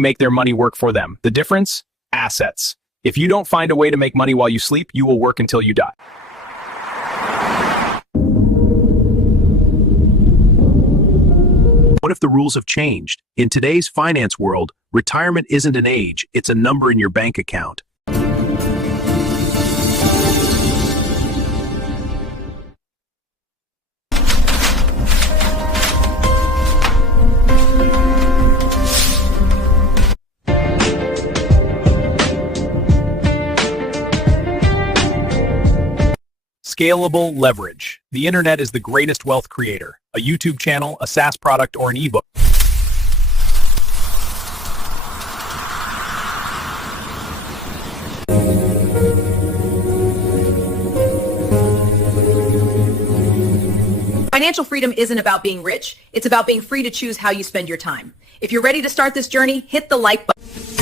make their money work for them. The difference? Assets. If you don't find a way to make money while you sleep, you will work until you die. What if the rules have changed? In today's finance world, retirement isn't an age, it's a number in your bank account. Scalable leverage. The internet is the greatest wealth creator. A YouTube channel, a SaaS product, or an ebook. Financial freedom isn't about being rich. It's about being free to choose how you spend your time. If you're ready to start this journey, hit the like button.